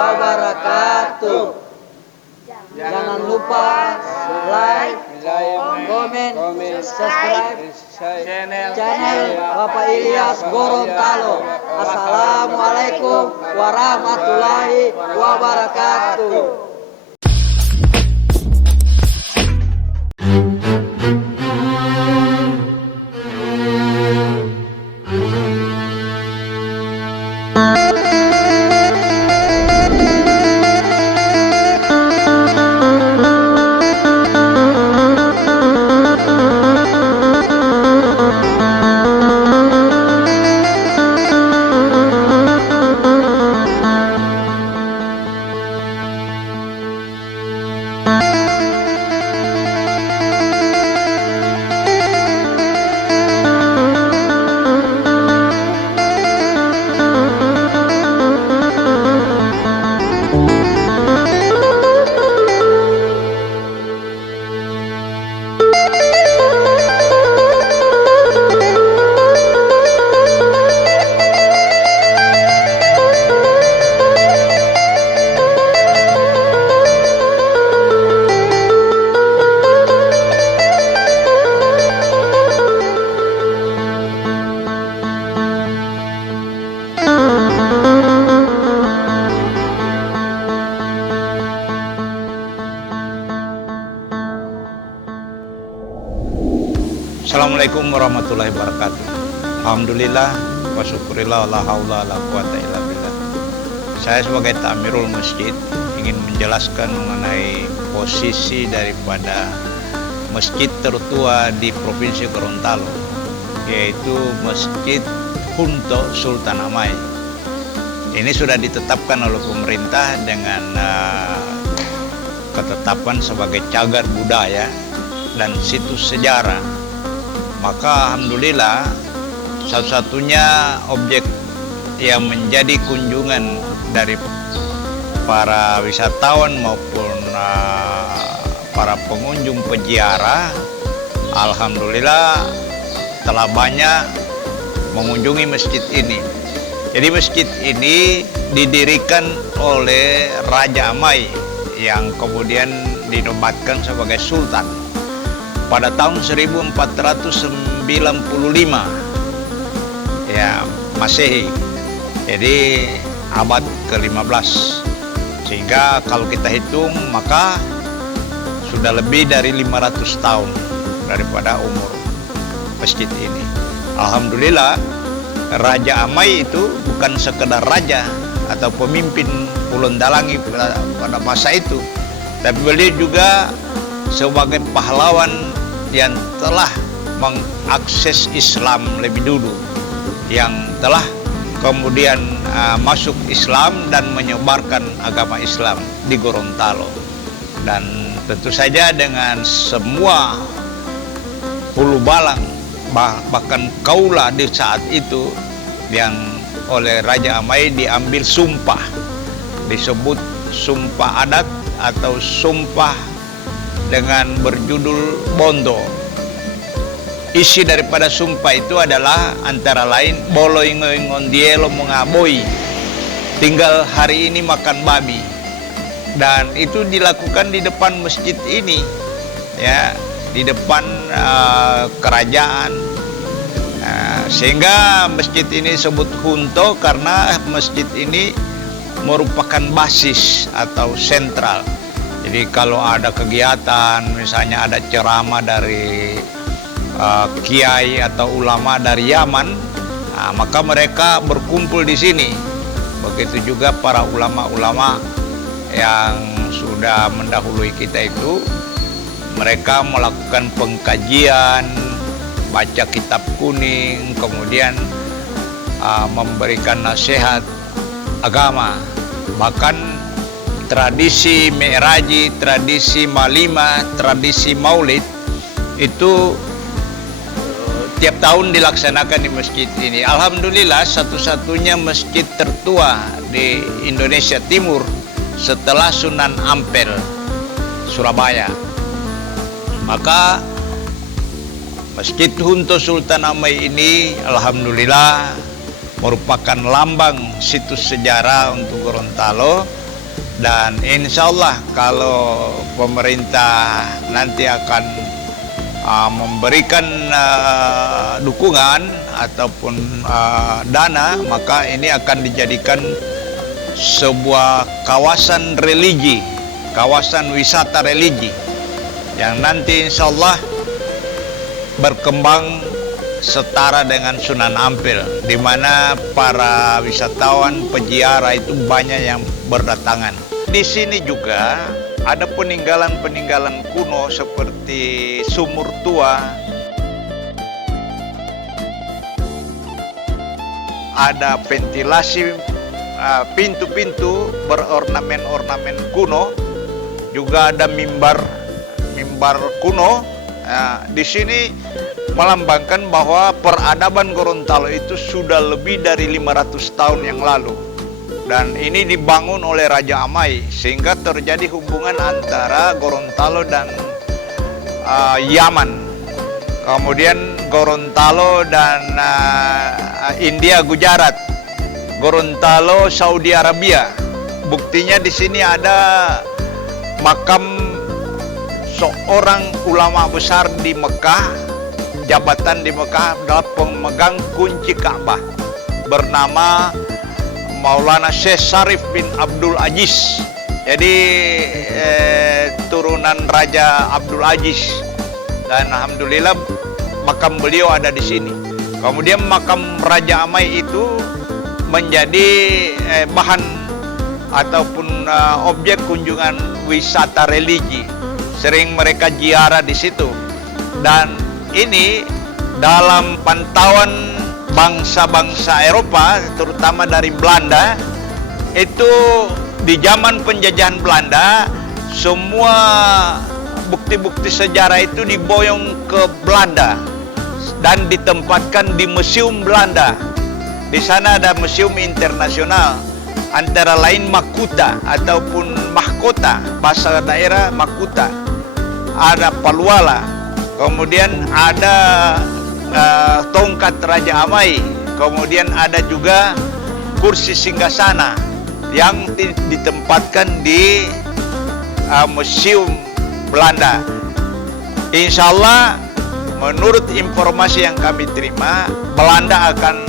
wabarakatuh. Jangan lupa like, komen, subscribe channel Bapak Ilyas Gorontalo. Assalamualaikum warahmatullahi wabarakatuh. Assalamualaikum warahmatullahi wabarakatuh. Alhamdulillah wa syukurillah la haula la quwata illa billah. Saya sebagai Ta'mirul Masjid ingin menjelaskan mengenai posisi daripada masjid tertua di Provinsi Gorontalo, yaitu Masjid Hunto Sultan Amai. Ini sudah ditetapkan oleh pemerintah dengan ketetapan sebagai cagar budaya dan situs sejarah. Maka alhamdulillah satu-satunya objek yang menjadi kunjungan dari para wisatawan maupun para pengunjung peziarah, alhamdulillah telah banyak mengunjungi masjid ini. Jadi masjid ini didirikan oleh Raja Amai yang kemudian dinobatkan sebagai sultan pada tahun 1495 ya Masehi. Jadi abad ke-15. Sehingga kalau kita hitung maka sudah lebih dari 500 tahun daripada umur masjid ini. Alhamdulillah Raja Amai itu bukan sekedar raja atau pemimpin Ulun Dalangi pada masa itu, tapi beliau juga sebagai pahlawan yang telah mengakses Islam lebih dulu, yang telah kemudian masuk Islam dan menyebarkan agama Islam di Gorontalo. Dan tentu saja dengan semua hulu balang, bahkan kaula di saat itu yang oleh Raja Amai diambil sumpah, disebut sumpah adat atau sumpah dengan berjudul Bondo. Isi daripada sumpah itu adalah antara lain bolo ingon dielo mengaboi, tinggal hari ini makan babi. Dan itu dilakukan di depan masjid ini, ya, di depan kerajaan. Sehingga masjid ini disebut Hunto karena masjid ini merupakan basis atau sentral. Jadi kalau ada kegiatan, misalnya ada ceramah dari kiai atau ulama dari Yaman, maka mereka berkumpul di sini. Begitu juga para ulama-ulama yang sudah mendahului kita itu, mereka melakukan pengkajian, baca kitab kuning, kemudian memberikan nasihat agama. Bahkan tradisi Mi'raji, tradisi Malima, tradisi Maulid itu tiap tahun dilaksanakan di masjid ini. Alhamdulillah satu-satunya masjid tertua di Indonesia Timur setelah Sunan Ampel, Surabaya. Maka Masjid Hunto Sultan Amai ini alhamdulillah merupakan lambang situs sejarah untuk Gorontalo, Dan insya Allah kalau pemerintah nanti akan memberikan dukungan ataupun dana, maka ini akan dijadikan sebuah kawasan religi, kawasan wisata religi yang nanti insya Allah berkembang setara dengan Sunan Ampel, di mana para wisatawan peziarah itu banyak yang berdatangan. Di sini juga ada peninggalan-peninggalan kuno seperti sumur tua, ada ventilasi pintu-pintu berornamen-ornamen kuno, juga ada mimbar kuno. Di sini melambangkan bahwa peradaban Gorontalo itu sudah lebih dari 500 tahun yang lalu. Dan ini dibangun oleh Raja Amai, sehingga terjadi hubungan antara Gorontalo dan Yaman. Kemudian Gorontalo dan India, Gujarat. Gorontalo, Saudi Arabia. Buktinya di sini ada makam seorang ulama besar di Mekah, jabatan di Mekah adalah pemegang kunci Ka'bah, bernama Maulana Syekh Syarif bin Abdul Aziz. Jadi turunan Raja Abdul Aziz, dan alhamdulillah makam beliau ada di sini. Kemudian makam Raja Amai itu menjadi bahan ataupun objek kunjungan wisata religi. Sering mereka ziarah di situ. Dan ini dalam pantauan bangsa-bangsa Eropa, terutama dari Belanda, itu di zaman penjajahan Belanda, semua bukti-bukti sejarah itu diboyong ke Belanda dan ditempatkan di Museum Belanda. Di sana ada museum internasional, antara lain Makuta ataupun mahkota, bahasa daerah Makuta. Ada Paluala, kemudian ada tongkat Raja Amai, kemudian ada juga kursi singgasana yang ditempatkan di Museum Belanda. Insya Allah, menurut informasi yang kami terima, Belanda akan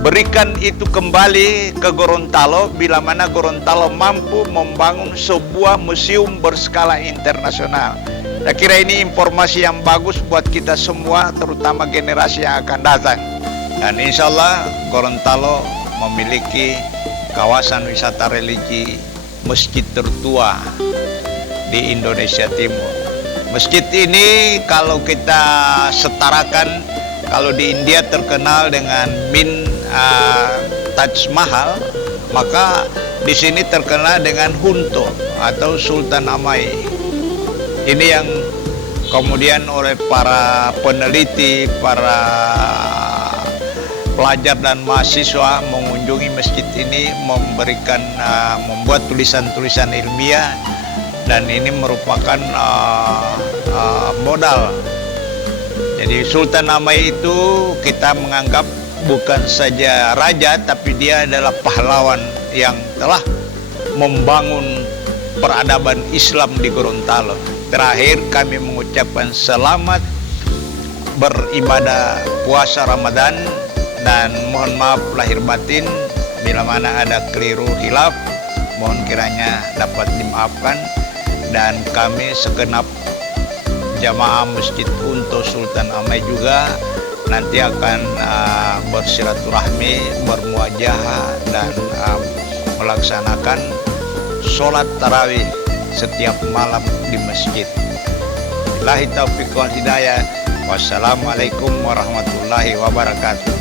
berikan itu kembali ke Gorontalo bila mana Gorontalo mampu membangun sebuah museum berskala internasional. Saya kira ini informasi yang bagus buat kita semua, terutama generasi yang akan datang. Dan insya Allah Gorontalo memiliki kawasan wisata religi, masjid tertua di Indonesia Timur. Masjid ini kalau kita setarakan, kalau di India terkenal dengan Taj Mahal, maka di sini terkenal dengan Hunto atau Sultan Amai. Ini yang kemudian oleh para peneliti, para pelajar dan mahasiswa mengunjungi masjid ini, membuat tulisan-tulisan ilmiah, dan ini merupakan modal. Jadi Sultan Amai itu kita menganggap bukan saja raja, tapi dia adalah pahlawan yang telah membangun peradaban Islam di Gorontalo. Terakhir kami mengucapkan selamat beribadah puasa Ramadan, dan mohon maaf lahir batin bila mana ada keliru hilaf, mohon kiranya dapat dimaafkan. Dan kami segenap jamaah Masjid Hunto Sultan Amai juga nanti akan bersilaturahmi, bermuajahah, dan melaksanakan sholat tarawih setiap malam di masjid. Billahi taufiq wal hidayah. Wassalamualaikum warahmatullahi wabarakatuh.